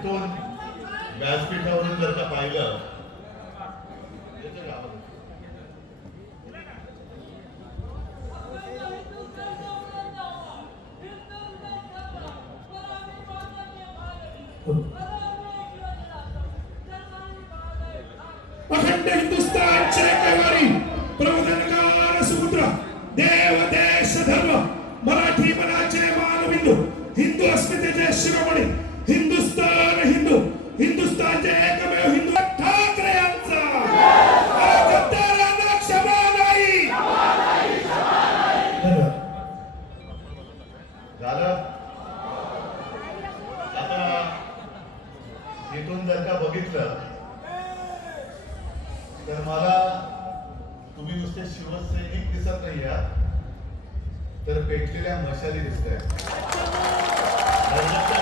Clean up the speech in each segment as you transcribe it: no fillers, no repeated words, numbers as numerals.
इथून व्यासपीठावरून जर का पाहिलं अखंड हिंदुस्थानचे कैवारी प्रबोधनकार सुपुत्र देव देश धर्म मराठी मनाचे मानबिंदू हिंदू अस्मितेचे शिरोमणी हिंदुस्थान हिंदू हिंदुस्थानचे एकमेव हिंदू ठाकरे यांचा गद्दारांना क्षमा नाही. झालं. आता इथून जर का बघितलं तर मला तुम्ही नुसते शिवसैनिक दिसत नाही आहात, तर पेटलेल्या मशाली दिसत आहेत,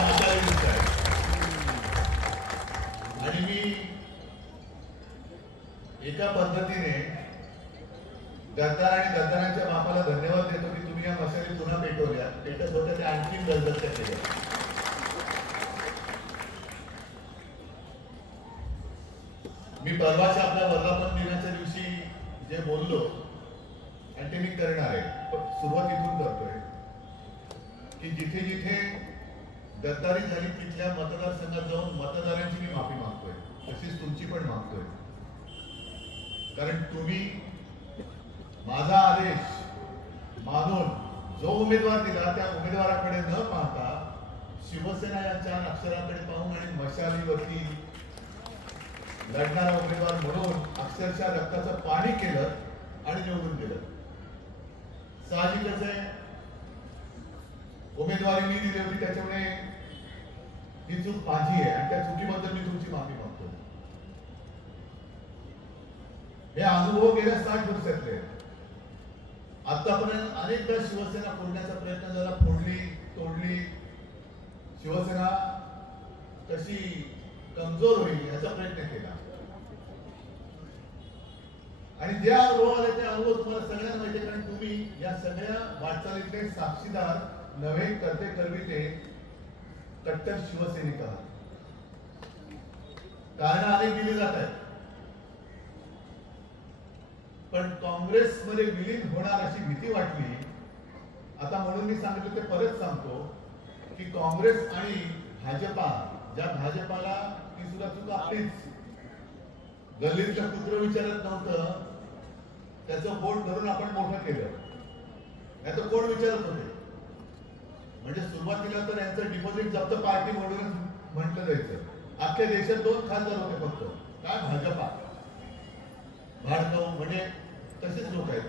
मशाली दिसत आहेत. आणि मी एका पद्धतीने गद्दार आणि गद्दारांच्या बापाला धन्यवाद देतो की तुम्ही या मशाली पुन्हा पेटवल्या. पेटत होत्या त्या आणखी दलदलत्या केल्या. मी परवाच्या आपल्या वर्धापन दिनाच्या दिवशी जे बोललो आणि ते मी करणार आहे, सुरुवात इथून करतोय की जिथे जिथे गद्दारी झाली तिथल्या मतदारसंघात जाऊन मतदारांची मी माफी मागतोय, तशीच तुमची पण मागतोय. कारण तुम्ही माझा आदेश मानून जो उमेदवार दिला त्या उमेदवाराकडे न पाहता शिवसेना या 4 अक्षराकडे पाहून आणि मशालीवरती लढणारा उमेदवार म्हणून अक्षरशः रक्ताचं पाणी केलं आणि निवडून दिलं. साहजिकच आहे, उमेदवारी मी दिली होती त्याच्यामुळे ही चूक माझी आहे आणि त्या चुकीबद्दल मी तुमची माफी मागतो. हे अनुभव गेल्या 60 वर्षातले. आतापर्यंत अनेकदा शिवसेना फोडण्याचा प्रयत्न झाला, फोडली तोडली. शिवसेना कशी कमजोर होईल याचा प्रयत्न केला. आणि जे अनुभव आले ते अनुभव तुम्हाला सगळ्यांना माहिती, कारण तुम्ही या सगळ्या वाटचालीतले साक्षीदार नव्हे, करते करविते कट्टर शिवसैनिक आहात. कारण अनेक दिली जात आहेत, पण काँग्रेसमध्ये विलीन होणार अशी भीती वाटली. आता म्हणून मी सांगितलं ते परत सांगतो की काँग्रेस आणि भाजपा, ज्या भाजपाला ती सुद्धा चूक आपलीच, गल्लीतलं कुत्र विचारत नव्हतं त्याचं बोट धरून आपण मोठं केलं, याचं कोण विचारत होते. म्हणजे सुरुवातीला तर यांचं डिपॉझिट जप्त पार्टी म्हणून म्हटलं जायचं. अख्ख्या देशात 2 खासदार होते फक्त, काय भाजपा भाडकाऊ, म्हणजे तसेच लोक आहेत.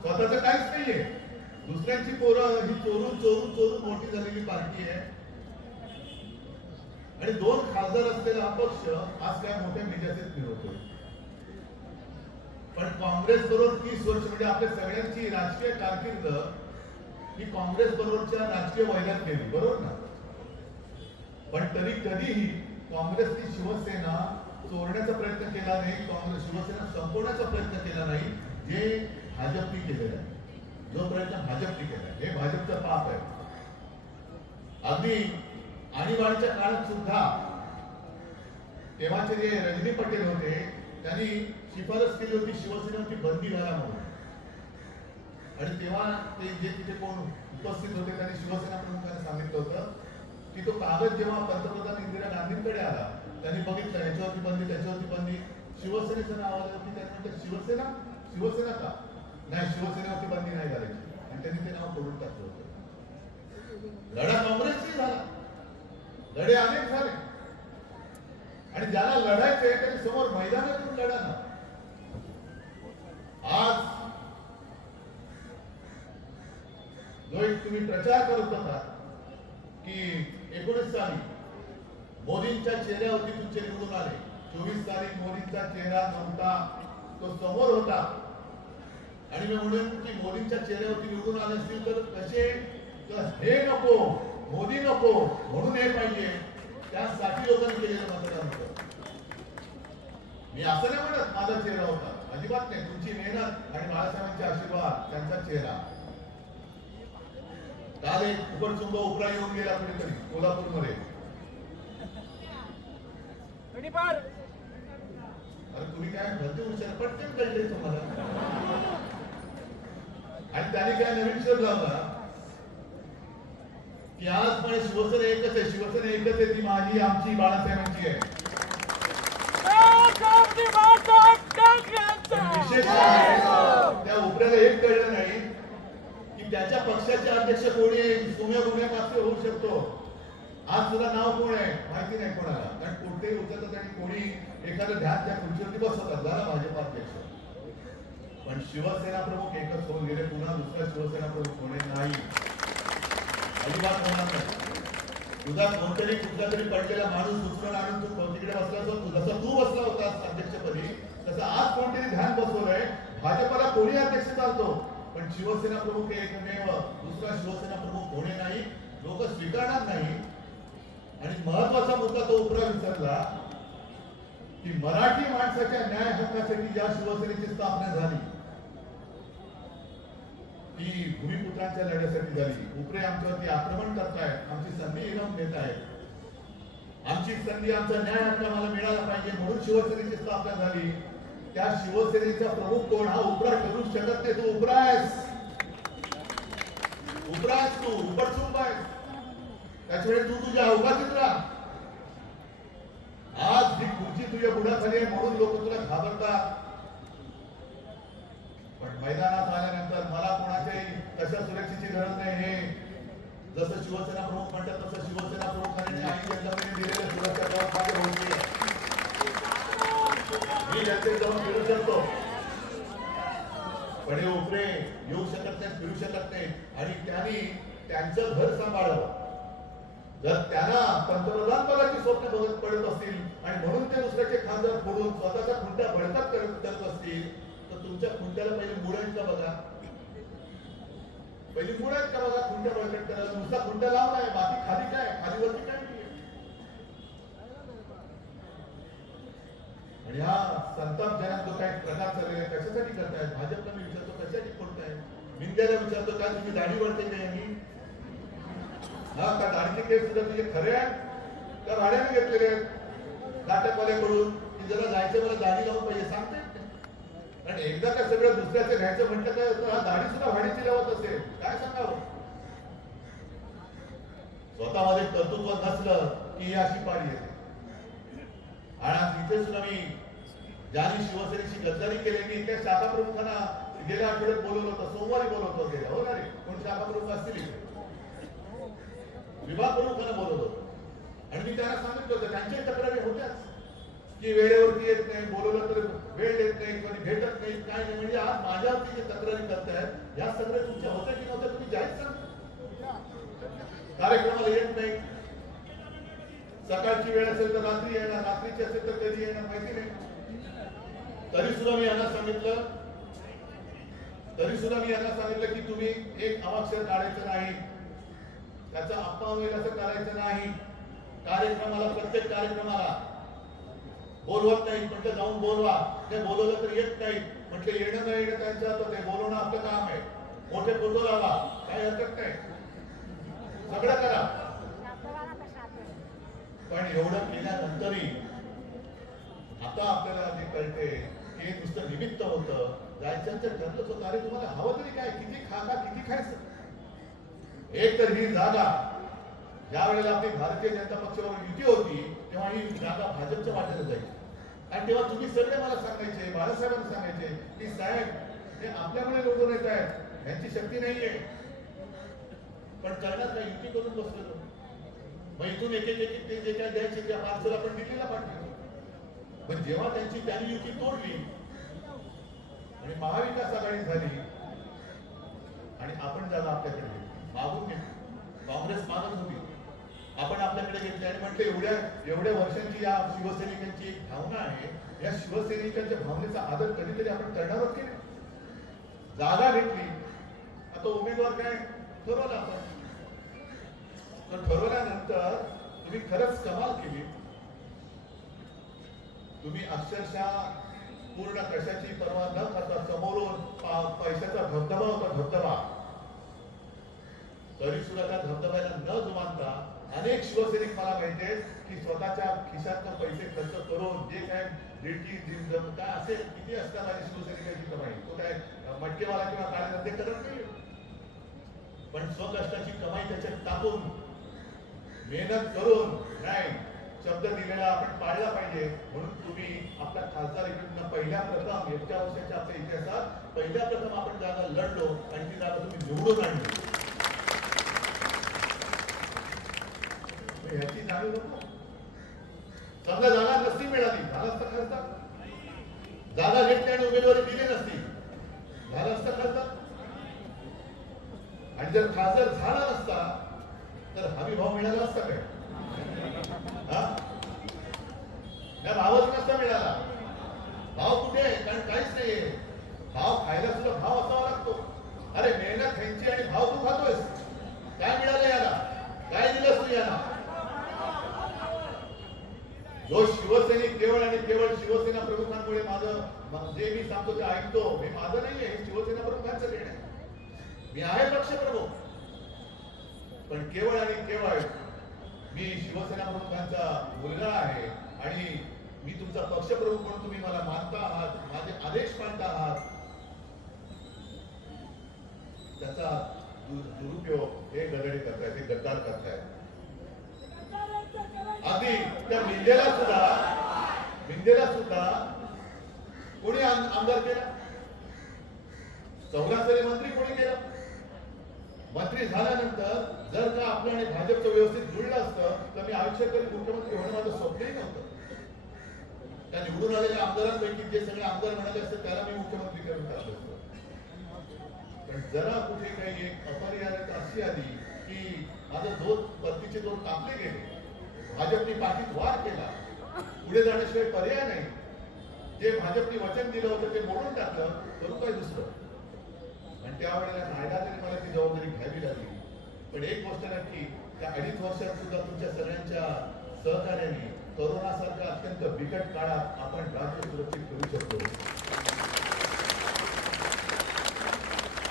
स्वतःच काहीच नाहीये, दुसऱ्यांची पोरं ही चोरून चोरून चोरून मोठी झालेली पार्टी आहे. आणि 2 खासदार असलेला अपक्ष आज काय मोठ्या मेजासेत फिरवतोय. पण काँग्रेस बरोबर 30 वर्ष, म्हणजे आपल्या सगळ्यांची राजकीय कारकीर्द ही काँग्रेस बरोबरच्या राजकीय वैरात गेली, बरोबर ना. पण तरी कधीही काँग्रेसची शिवसेना चोरण्याचा प्रयत्न केला नाही, काँग्रेस शिवसेना संपवण्याचा प्रयत्न केला नाही, जे भाजपने केलेलं आहे. जो प्रयत्न भाजपने केला हे भाजपचं पाप आहे. अगदी आणीबाणीच्या काळात सुद्धा तेव्हाचे जे रजनी पटेल होते त्यांनी शिफारस केली होती शिवसेनेवरती बंदी घाला म्हणून. आणि तेव्हा ते जे तिथे कोण उपस्थित होते त्यांनी शिवसेना प्रमुखांनी सांगितलं होतं की तो कागद जेव्हा पंतप्रधान इंदिरा गांधींकडे आला त्यांनी बघितलं याच्यावरती बंदी त्याच्यावरती बंदी, शिवसेनेचं नाव आलं होती. त्यांनी म्हटलं शिवसेना शिवसेना का नाही, शिवसेनेवरती बंदी नाही घालायची, आणि त्यांनी ते नाव तोडून टाकलं होतं. लढा काँग्रेसची झाला, लढे अनेक झाले, आणि ज्याला लढायचे त्यांनी समोर मैदानातून लढा ना. आज जो एक तुम्ही प्रचार करत होता की 19 साली मोदींच्या चेहऱ्यावरती तुमचे निवडून आले, 24 साली मोदींचा चेहरा नव्हता, तो समोर होता. आणि मी म्हणून की मोदींच्या चेहऱ्यावरती निवडून आले असतील तर कसे, तर हे नको मोदी नको म्हणून हे पाहिजे, त्यासाठी लोकांनी केलेलं मतदान होतं. मी असं नाही म्हणत माझा चेहरा होता, अजिबात नाही. तुमची मेहनत आणि बाळासाहेबांचे आशीर्वाद, त्यांचा चेहरा. काल एक उपरचुंब उपरा येऊन गेला कुठेतरी कोल्हापूरमध्ये, अरे तुम्ही काय भरती विचार पटकन कळले तुम्हाला. आणि त्याने काय नवीन शोध लावला की आज पण शिवसेना एकच आहे, शिवसेना एकच आहे, ती माझी आमची बाळासाहेबांची आहे. विशेष काय त्या उपऱ्याला एक कळलं नाही की त्याच्या पक्षाचे अध्यक्ष कोणी आहे, सोम्या गुन्ह्या पात्र होऊ शकतो. आज तुला नाव कोण आहे माहिती नाही कोणाला, कारण कोणतेही उचलतात आणि कोणी एखादं ध्यान त्या खुर्चीवरती बसवतात, झाला भाजपा अध्यक्ष. पण शिवसेना प्रमुख एकच होऊन गेले, पुन्हा दुसरा शिवसेना प्रमुख होणे नाही, अजिबात होणार नाही. तुझा कोणतरी कुठला तरी पडलेला माणूस उचलून आणून तू तिकडे बसला असतो, जसं तू बसला होतास अध्यक्षपदी, तसं आज कोणतरी ध्यान बसवलंय. भाजपला कोणी अध्यक्ष चालतो, पण शिवसेना प्रमुख हे एकमेव, दुसरा शिवसेना प्रमुख होणे नाही, लोक स्वीकारणार नाही. आणि महत्वाचा मुद्दा तो उपरा विसरला की मराठी माणसाच्या न्याय हक्कासाठी ज्या शिवसेनेची स्थापना झाली ती भूमिपुत्रांच्या लढ्यासाठी झाली. उपरे आमच्यावरती आक्रमण करतायत, आमची संधी हिरावून देत आहेत, आमची संधी, आमचा न्याय हक्क मला मिळाला पाहिजे म्हणून शिवसेनेची स्थापना झाली. त्या शिवसेनेचा प्रमुख कोण हा उपरा करू शकत नाही. तू उपरा आहेस, उपरा आहेस, तू उपटसूप आहेस, त्याच्यामुळे तू तुझ्या अवकाशात राहा. आज ही खुर्ची तुझ्या बुडाखाली आहे म्हणून लोक तुला घाबरतात, पण मैदानात आल्यानंतर मला कोणाच्याही कशा सुरक्षेची गरज नाही. हे जसं शिवसेना प्रमुख म्हणतात तसं शिवसेना प्रमुखांनी आणि जनतेने दिलेल्या सुरक्षा माझ्या होती. मी जनतेत जाऊन फिरू शकतो, पण हे उपरे येऊ शकत नाहीत, फिरू शकत नाहीत. आणि त्यांनी त्यांचं घर सांभाळावं. जर त्यांना पंतप्रधान पदाची स्वप्न बघत पडत असतील आणि म्हणून ते दुसऱ्याचे खासदार फोडून स्वतःच्या खुंट्या बळकट करत असतील, तर तुमच्या खुंट्याला पहिले मुळ आहेत का बघा, पहिली मुळ आहेत का बघा. खुंट्या बळकट करायला नुसता खुंट्या लावलाय, बाकी खाली काय, खाली वरती काय नाहीये. आणि हा संतापजनक जो काही प्रकार चाललेला आहे कशासाठी करतायत, भाजपला मी विचारतो कशासाठी फोडताय. मिंद्याला विचारतो काय तुम्ही दाढी वाढते का यांनी, हा का दाढीचे केस सुद्धा तुझे खरे आहेत का भाड्याने घेतलेले आहेत नाटकवाल्याकडून, की जरा जायचं मला दाढी लावून पाहिजे सांगते. कारण एकदा का सगळं दुसऱ्याचं घ्यायचं म्हटलं तर हा दाढी सुद्धा भाडीची लावत असेल, काय सांगावं. स्वतःमध्ये कर्तृत्व नसलं की ही अशी पाळी येते. आणि तिथे सुद्धा मी ज्यांनी शिवसेनेची गद्दारी केली, मी इथल्या शाखा प्रमुखांना गेल्या आठवड्यात बोलवलं होतं, सोमवारी बोलवलं होतं गेल्या, हो ना रे, कोण शाखा प्रमुख असतील विभाग प्रमुखांना बोलवलं होतं. आणि मी त्यांना सांगितलं होतं त्यांच्याही तक्रारी होत्याच की वेळेवरती येत नाही, बोलवलं तर वेळ देत नाही, कोणी भेटत नाही, काय नाही. म्हणजे आज माझ्यावरती जे तक्रारी करतायत या सगळ्या तुमच्या होत्या की नव्हत्या तुम्ही जाहीर सांगा. कार्यक्रमाला येत नाही, सकाळची वेळ असेल तर रात्री येणार, रात्रीची असेल तर कधी येणार माहिती नाही. तरी सुद्धा मी यांना सांगितलं की तुम्ही एक अवाक्षर काढायचं नाही, त्याचा अपमान होईल असं करायचं नाही. कार्यक्रमाला, प्रत्येक कार्यक्रमाला बोलवत नाही म्हटलं जाऊन बोलवा, ते बोलवलं तर येत नाही म्हटलं येणं नाही येणं त्यांचं होतं, ते बोलवणं आपलं काम आहे. मोठे फोटो लावा, काही हरकत नाही, सगळं करा. पण एवढं केल्यानंतरही आता आपल्याला जे कळते की नुसतं निमित्त होतं, जायचं तर ठरलंच होतं. अरे तुम्हाला हवं तरी काय, किती किती खायचं. एक तर ही जागा ज्या वेळेला आपली भारतीय जनता पक्षावर युती होती तेव्हा ही जागा भाजपच्या वाट्याला जायची. आणि तेव्हा तुम्ही सगळे मला सांगायचे, बाळासाहेबांना सांगायचे की साहेब हे आपल्यामुळे निवडून येत आहेत, यांची शक्ती नाहीये, पण करण्यात काय युती करून बसलेलो. मग इथून एक ते जे काय द्यायचे त्या पार्सल आपण दिल्लीला पाठवलं. पण जेव्हा त्यांनी युती तोडली आणि महाविकास आघाडी झाली आणि आपण जागा आपल्याकडे मागून घेतली, काँग्रेस मागत होती, आपण आपल्याकडे घेतले आणि म्हटले एवढ्या वर्षांची या शिवसैनिकांची एक भावना आहे, या शिवसैनिकांच्या भावनेचा आदर कधीतरी आपण करणारच की नाही. जागा घेतली, आता उमेदवार काय ठरवला आपण, तर ठरवल्यानंतर तुम्ही खरंच कमाल केली. तुम्ही अक्षरशः पूर्ण कशाची पर्वा न करता समोरून पैशाचा धबधबा होता, धबधबा, तरी सुद्धा त्या धबधब्याला न जुमानता अनेक शिवसैनिक मला माहिती आहेत की स्वतःच्या खिशातनं पैसे खर्च करून जे काय लेटी काय असेल किती असतात आणि शिवसैनिकाची कमाई तो काय मटकेवाला किंवा काय धंदे करत नाही, पण स्वकष्टाची कमाई त्याच्यात टाकून मेहनत करून नाही शब्द दिलेला आपण पाळला पाहिजे. म्हणून तुम्ही आपल्या खासदार इकडनं पहिल्या प्रथम 1 वर्षाच्या आपल्या इतिहासात पहिल्या प्रथम आपण जागा लढलो आणि ती जागा तुम्ही निवडून आणली. ह्याची जाणीव नको. समजा जागा नसती मिळाली झालं असतं खासदार, जागा घेतली आणि उमेदवारी दिली नसती झालं असतं खासदार, आणि जर खासदार झाला नसता तर हमी भाव मिळाला असता काय? त्या भावच नसता मिळाला. भाव कुठे आहे? कारण काहीच नाहीये. भाव खायला सुद्धा भाव असावा लागतो. अरे मेहनत ह्यांची आणि भाव तू खातोयस. काय मिळालं याला? काय दिलंस तू याला? जो शिवसैनिक केवळ आणि केवळ शिवसेना प्रमुखांमुळे माझं जे मी सांगतो ते ऐकतो, हे माझं नाहीये, हे शिवसेना प्रमुखांचं निर्णय. मी आहे पक्षप्रमुख, पण केवळ आणि केवळ मी शिवसेना प्रमुखांचा मुलगा आहे आणि मी तुमचा पक्षप्रमुख म्हणून तुम्ही मला मानता आहात, माझे आदेश मानता आहात. त्याचा दुरुपयोग हे गदडे करतायत, हे गद्दार करतायत. आधी त्या मिंदेला सुद्धा कोणी आमदार केला? 74 मंत्री कोणी केला? मंत्री झाल्यानंतर जर का आपलं आणि भाजपचं व्यवस्थित जुळलं असतं तर मी आयुष्यात कधी मुख्यमंत्री होणं माझं स्वप्नही नव्हतं. त्या निवडून आलेल्या आमदारांपैकी जे सगळे आमदार म्हणाले असते त्याला मी मुख्यमंत्री करून टाकलं असतं. पण जरा कुठे काही एक अपरिहार्यता अशी आली की माझं पत्नीचे 2 कापले गेले, भाजपने पाठीत वार केला, पुढे जाण्याशिवाय पर्याय नाही. जे भाजपने वचन दिलं होतं ते मोडून टाकलं, करू काय दुसरं. आणि त्यावेळेला कायदा तरी मला ती जबाबदारी घ्यावी लागली. पण एक गोष्ट नक्की, त्या 2.5 वर्षात सुद्धा तुमच्या सगळ्यांच्या सहकार्याने करोनासारख्या अत्यंत बिकट काळात आपण राज्य सुरक्षित करू शकतो.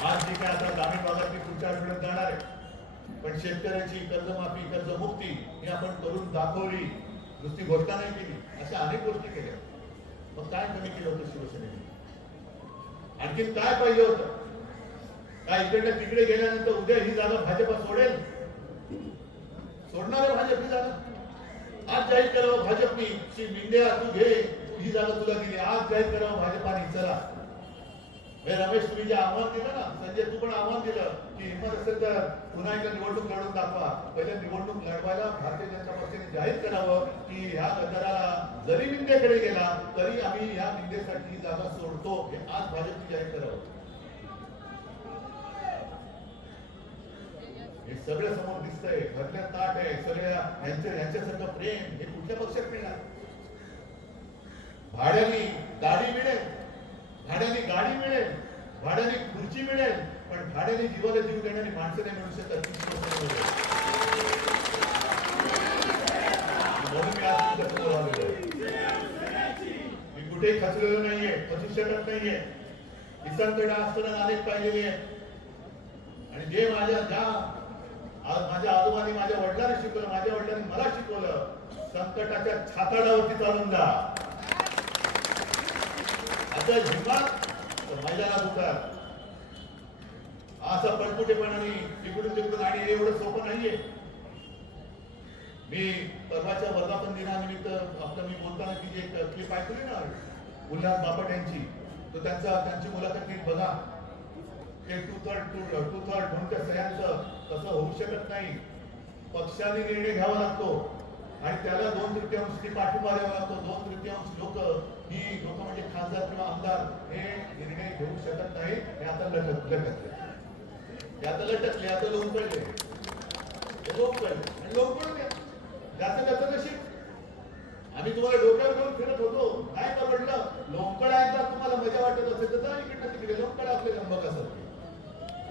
आज जे काय आता ग्रामीण भागात मी पुढच्या आठवड्यात जाणार आहे, पण शेतकऱ्याची कर्जमाफी कर्जमुक्ती ही आपण करून दाखवली, नुसती घोषणा नाही केली, अशा अनेक गोष्टी केल्या. मग काय कमी केलं होतं शिवसेनेने? आणखी काय पाहिजे होतं? काय इकडनं तिकडे गेल्यानंतर उद्या ही जागा भाजपा सोडेल? सोडणार आहे भाजप ही जागा? आज जाहीर करावं भाजपनी की मिंद्या तू घे, ही जागा तुला दिली. आज जाहीर करावं भाजपाने, चला. रमेश तुम्ही जे आव्हान दिलं ना, संजय तू पण आव्हान दिलं की हिंमत असेल तर पुन्हा एकदा निवडणूक लढवून दाखवा. पहिल्या निवडणूक लढवायला भारतीय जनता पक्षाने जाहीर करावं की ह्या गद्दाराला जरी मिंदेकडे गेला तरी आम्ही ह्या मिंदेसाठी ही जागा सोडतो, हे आज भाजपने जाहीर करावं. हे सगळं समोर दिसतंय, भरल्या ताट आहे, सगळ्या ह्यांच्यासारखं प्रेम हे कुठल्या पक्षात मिळणार? भाड्याने गाडी मिळेल, भाड्याने गाडी मिळेल, भाड्याने खुर्ची मिळेल, पण भाड्याने जीवाला जीव देणारी माणसं नाही मिळू शकत. म्हणून मी आज तुमच्या समोर आलेलो आहे. मी कुठेही खचलेलो नाहीये, खचू शकत नाहीये. इसांकडे असताना अनेक पाहिलेले आहे. आणि जे माझ्या आजोबांनी माझ्या वडिलांनी शिकवलं, माझ्या वडिलांनी मला शिकवलं, संकटाच्या छाताडावरती चालून जा. आता हिंमत तर मैदानात उतर. असं पटकुटेपणाने तिकडून तिकडून आणि एवढं सोपं नाहीये. मी परवाच्या वर्धापन दिनानिमित्त आपलं मी बोलताना ती जी एक क्लिप ऐकली ना उल्हास बापट यांची, तो त्यांची मुलाखत नीट बघा. ते टू थर्ड म्हणून त्या सह्यांचं तसं होऊ शकत नाही. पक्षाने निर्णय घ्यावा लागतो आणि त्याला 2/3 पाठिंबा द्यावा लागतो. 2/3 लोक ही लोक म्हणजे खासदार किंवा आमदार हे निर्णय घेऊ शकत नाही. हे आता लटकले, आता लोक पडले, आणि लोक पडले. त्याचं नशीब. आम्ही तुम्हाला डोक्यावर घेऊन फिरत होतो, नाही परवडलं. लोंबकळा तुम्हाला मजा वाटत असेल तर जा इकडनं तिकडे. लोंबकळा आपले लंबक असत,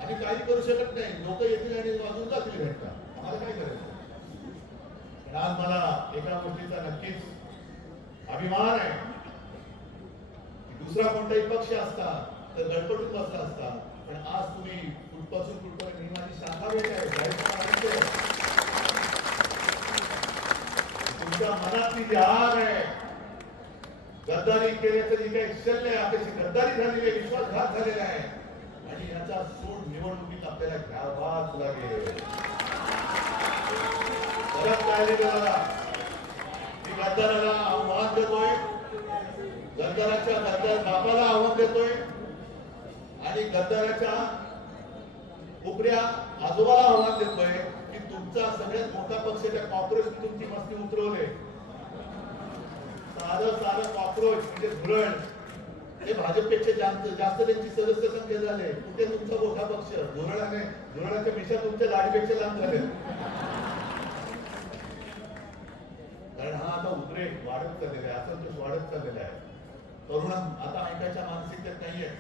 आम्ही काही करू शकत नाही. लोक येतील आणि वाजून जातील भेटता, आम्हाला काय करायचं. आज मला एका गोष्टीचा नक्कीच अभिमान आहे. दुसरा कोणताही पक्ष असता तर गडबडून बसला असता, पण आज तुम्ही कुठपासून कुठपर्यंत ही माझी शाखा भेट आहे. तुमच्या मनातली जी आग आहे, गद्दारी केल्याचं जी काही शल्य आहे, आपल्याची गद्दारी झालेली आहे, विश्वासघात झालेला आहे आणि याचा सूड निवडणुकीत आपल्याला घ्यावाच लागेल. परत काय रे दादा, मी गद्दाराला आव्हान देतोय, गद्दार बापाला आव्हान देतोय आणि गद्दाराच्या उपऱ्या आजोबाला आव्हान देतोय की तुमचा सगळ्यात मोठा पक्ष त्या कॉक्रोचने तुमची मस्ती उतरवले. साधं कॉक्रोच म्हणजे धुरळ, ते भाजपपेक्षा जास्त त्यांची सदस्य संख्या झाले. कुठे तुमचा मोठा पक्ष? धुरळाच्या मिशा तुमच्या लाडीपेक्षा लांब झाले. कारण हा आता उद्रेक वाढत चाललेला आहे, असंतोष वाढत चाललेला आहे. तरुण आता ऐकायच्या मानसिकतेत नाहीये.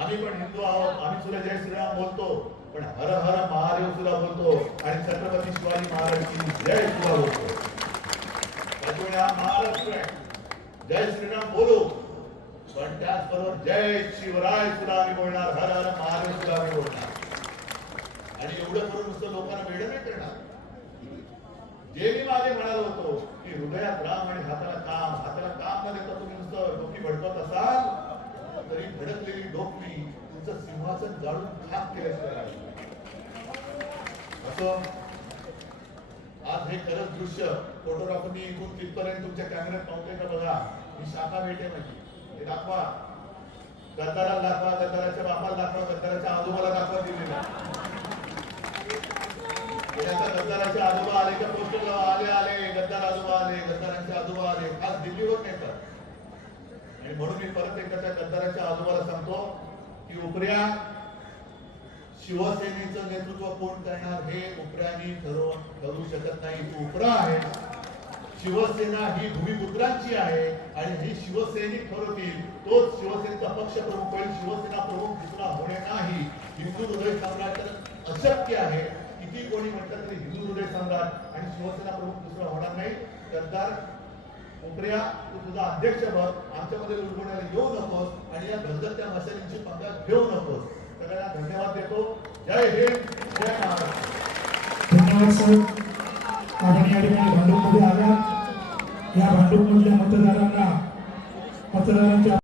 आम्ही पण हिंदू आहोत, आम्ही सुद्धा जय श्रीराम बोलतो, पण हर हर महादेव सुद्धा बोलतो आणि छत्रपती शिवाजी महाराजांची जय सुद्धा बोलतो. त्यामुळे हा महाराष्ट्र आहे, जय श्रीराम बोलू, पण त्याचबरोबर जय शिवराय सुद्धा आम्ही बोलणार, हर हर महादेव सुद्धा आम्ही बोलणार. आणि एवढं करून नुसतं लोकांना वेळ नाही करणार. जे मी मागे म्हणालो होतो की हृदयात राम आणि हाताला काम न देता तुम्ही नुसतं डोकी भडकवत असाल तरी भडकलेली डोकली तुमचं सिंहासन जाळून खाक केल्याशिवाय. असं आज हे खरंच दृश्य फोटोग्राफरनी इथून तिथपर्यंत तुमच्या कॅमेऱ्यात पाहतोय का बघा. ही शाखा भेट आहे माझी, हे दाखवा, गद्दाराला दाखवा, गद्दाराच्या बापाला दाखवा, गद्दाराच्या आजोबाला दाखवा दिलेला. गद्दाराचे आजोबा आले का पोस्टर आले गद्दार आजोबा आले, गद्दारांचे आजोबा आले, खास दिल्लीवर नेतात. आणि म्हणून मी परत एकदा त्या गद्दाराच्या आजोबाला सांगतो की उपऱ्या शिवसेनेचं नेतृत्व कोण करणार हे उपऱ्यांनी ठरवू शकत नाही. तो उपरा आहे. शिवसेना ही भूमिपुत्रांची आहे आणि ही शिवसैनिक ठरवतील. तोच शिवसेनेचा पक्ष प्रमुख होईल. शिवसेना प्रमुख दुसरा होणे नाही. हिंदू हृदय सम्राट अशक्य आहे. किती कोणी म्हटलं तरी हिंदू हृदय सम्राट आणि शिवसेना प्रमुख दुसरा होणार नाही. गद्दार उपऱ्या, तू तुझा अध्यक्ष बघ, आमच्यामध्ये लुडबुडायला येऊ नकोस आणि या धगधगत्या मशालींची पंगत घेऊ नकोस. सगळ्यांना धन्यवाद देतो. जय हिंद, जय महाराष्ट्र. धन्यवाद सर. आपण या ठिकाणी भांडूपमध्ये आल्या. या भांडूपमधल्या मतदारांच्या